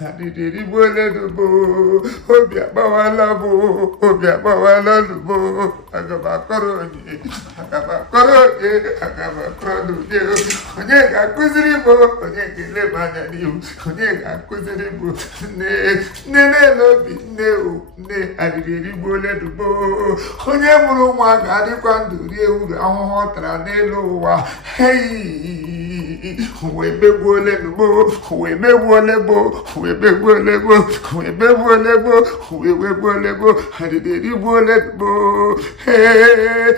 Adidiri bole dubo, obia bawala bo, obia bawala dubo, agaba koroni, agaba krodu yo, onye ga kuziri bo, onye gele manya niu, onye ga kuziri bo, ne lobi ne o, ne adidiri bole dubo, onye muru nwa ga adikwa ndu rie uru ahụhụ tara n'elu ụwa, hey. We be wole bo, we be wole bo, we be wole bo, we be wole bo, we be wole bo, adidiri wole bo, hey.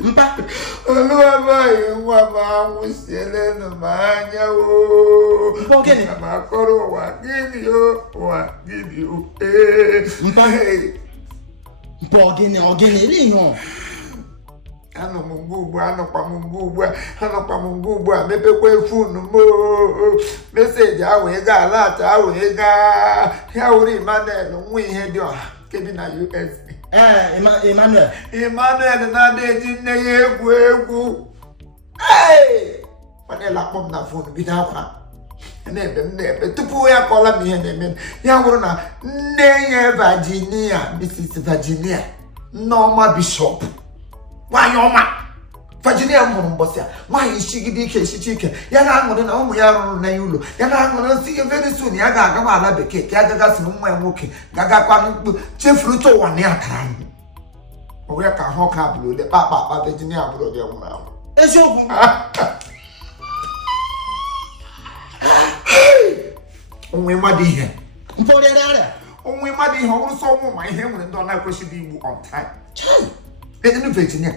Mpa. Olúwa báyìí wà máa ń ṣẹlẹ̀ nù máa ń yá o. Mpa gini. Màmá kọ́rọ̀ wà gidi o, wà gidi o. Mpa. Mpa ogene ri yan. Ano mungugbu anọkwa m ugbu a mepekwa fonu mo meseji ahụ ị ga-alata ahụ ị ga ya wuru Emmanuel nwa ihe dị ọha kebi na USA. Emmanuel na-adịghị nne ya egwu Emmanuel akpọ m na fonu bido akwa na-ebe tupu ya kọla m ihe na-eme ya wụrụ na nne ya Virginia, Mrs. Virginia Nneọma Bishop nwanyị ọma Virginia mụrụ mbọsị a nwanyị ichigide ike echichi ike ya na-aṅụrị na ụmụ ya rụrụ na ya ụlọ ya na-aṅụrị nsị very soon ya ga-agawa ala bekee ka ya gagasị na nwa ya nwoke gagakwa mkpu chefuru ụwa na ya tara ahụ onwe ya ka ahụ ọka bụrụ ole kpakpa Virginia bụrụ onye nwụrụ anwụ Eziokwu. onwe mmadụ ihe Onwe mmadụ ihe ọ bụrụ sọ ụmụ ma ihe nwere ndị ọ na-ekwesịghị igbu on time. Edenu Virginia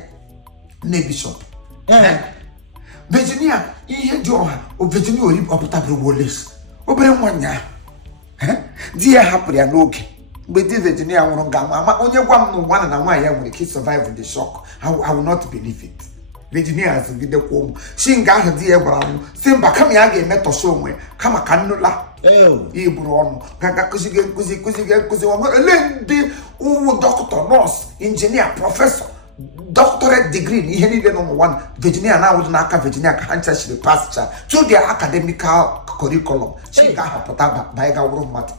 nne Bishop Virginia ihe dị ọha o Virginia ori ọpụtabụrụ Woles obere nwanya di ya hapụrụ ya n'oge mgbe di Virginia nwụrụ nga ama onye gwa m n'ụwa na nwaanyị ya nwere ka survive the shock. I will not believe it. Virginia azụgidekwa ụmụ shi nga ahụ di ya gwara m si mba kama ya ga-emetọsị onwe kama ka nnụla iburu ọnụ gaga kụziga nkụzi ele ndị ụmụ dọkịta nọọsụ injinia prọfesọ doctorate degree na ihe niile n'ụwa Virginia na-awụdị n'aka Virginia ka ha nchachiri pascha through their academical curriculum shi ga ahapụta banyega wụrụ mmadụ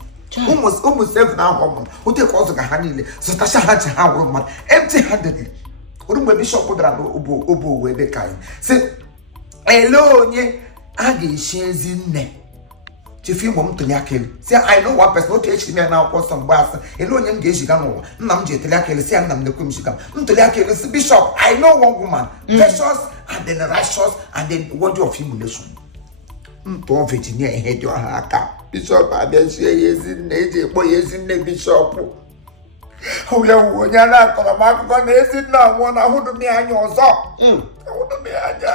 ụmụ 7 ahụ ọmụrụ otu ka ọzọ ga ha niile zụtacha ha nche ha wụrụ mmadụ empty handed. Oru mgbe Bishop bịara n'obo owe ebe ka anyị sị ele onye a ga-eshi ezi nne chefu igbo m ntuli aka elu si I know one person otu echiri m na akwụkwọ nsọ mgbe asị ele onye m ga-eziga n'ụwa nna m ji etuli aka elu si ya nna m na-ekwe m ziga m ntuli aka elu si Bishop I know one woman precious and then righteous and then worthy of emulation. Ntụọ Virginia ihe dị ọha aka Bishop abịa shie ya ezi nne eji ekpọ ya ezi nne Bishop ya wuo onye a na-akọrọ m akụkọ na ezi nna nwụọ na ahụdụ m ya anya ọzọ ahụdụ m ya anya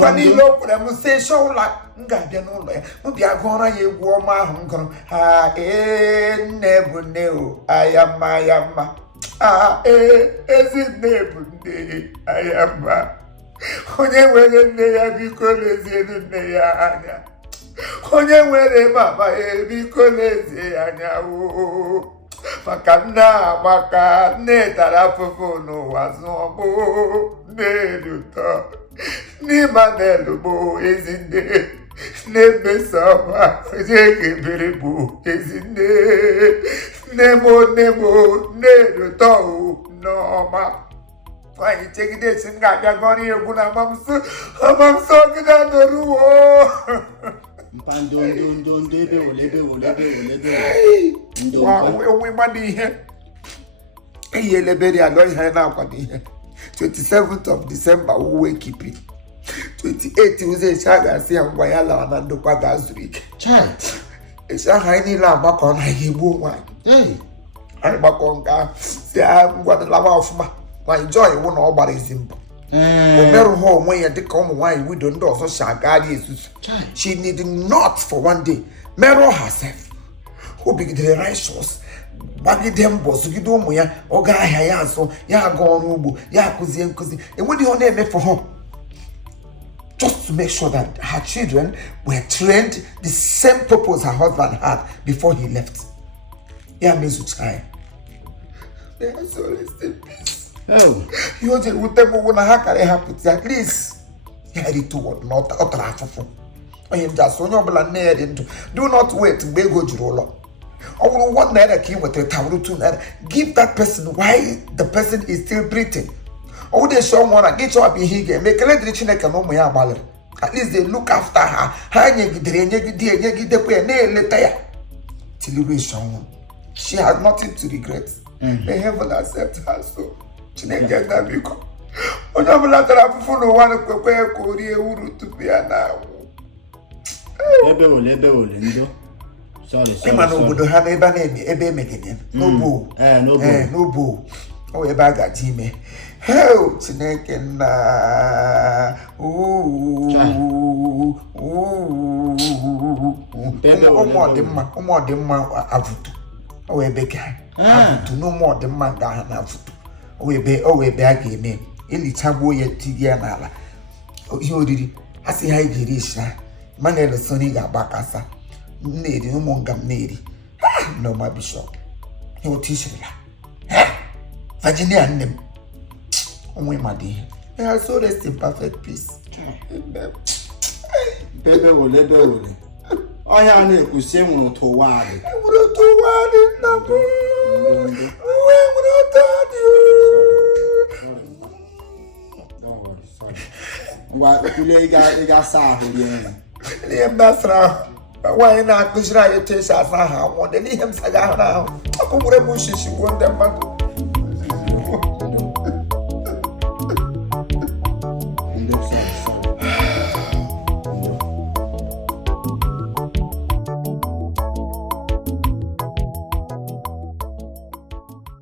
kwa niile o kwere m si shọụla m ga-abịa n'ụlọ ya m bịa gụọrọ ya egwu ọma ahụ m gụrụ nne bụ nne o aya mma ezi nne bụ nne aya mma onye nwere nne ya biko lezienụ nne ya anya onye nwere mama ya biko lezie ya anya maka nne amaka nne tara afụfụ n'ụwa zụọ bụ nne dị ụtọ n'Emmanuel bụ ezi nne Mmesoma onye ga-ebere bụ ezi nne m nne dị ụtọ Nneọma nwanyị chegide si m ga-abịa gọrọ egwu na amamso gide nọruwo onwe mmadụ ihe eyi elebere alọ ihe na-akwado ihe 27th of December uwe kipi 28 ụzọ echi a ga-asị ya ngwa ya lawa na ndokwa ga-azụrụ ike echi aha anyị niile agbakọ na ihe egbuo nwaanyị anyị gbakọ nka si ngwadalawa ọfụma nwaanyị Joy wụ na ọ gbara ezi mbọ o merụghị onwe ya dịka ụmụ nwaanyị widow ndị ọzọ si agagharị ezuzu. She need not for one day merụ herself. O bigidere righteous gbagide mbọ zụgide ụmụ ya ọ gaa ahịa ya azụ ya aga ọrụ ugbo ya akụzie nkụzi enweghị ọ na-eme for her just to make sure that her children were trained the same purpose her husband had before he left. Yeah, Miss Uchai. May I so rest in peace. Oh. You just would tell me when I happen at least. Yeah, I did to what not a I am just so noble and near into. Do not wait to be good roller. Only one night came with a towel to give that person why the person is still breathing. Oh, they show one I get you up in here, make a little chinek and no more. At least they look after her. Hang till you reach someone. She has nothing to regret. May heaven accept her so. Chineke na biko. Onye ọbụla tara afụfụ n'ụwa na-ekwekwe ya ka o rie uru tupu ya na-anwụ. Ebe ole ndo. Sorry. Ịma n'obodo ha n'ebe a na-eme ebe emegide n'obo. N'obo. O ebe a gaji ime. Hell, Chineke na. Ụmụ ọdịmma avụtụ. O ebe ka avụtụ n'ụmụ ọdịmma ga ha na avụtụ. O ebe a ga-eme elichagbuo ya tigi ya n'ala ihe oriri a sị ha ejiri isha mana elosoni ga-agba kasa na-eri ụmụ nga m na-eri Nneoma Bishop ihe otu ishirila Virginia nne m onwe mmadụ ihe I so rest in perfect peace. Ebe ole ọhịa na-ekwusi nwụrụ tụwarị nna m nwere ụtadị ngwa kule ịga saa ahụ ihe m na-asara ahụ nwaanyị na-akụziri anyị etu esi asa ahụ anwụ dị n'ihe m saga ahụ n'ahụ ọkụ nwere m shishi gbuo ndị mmadụ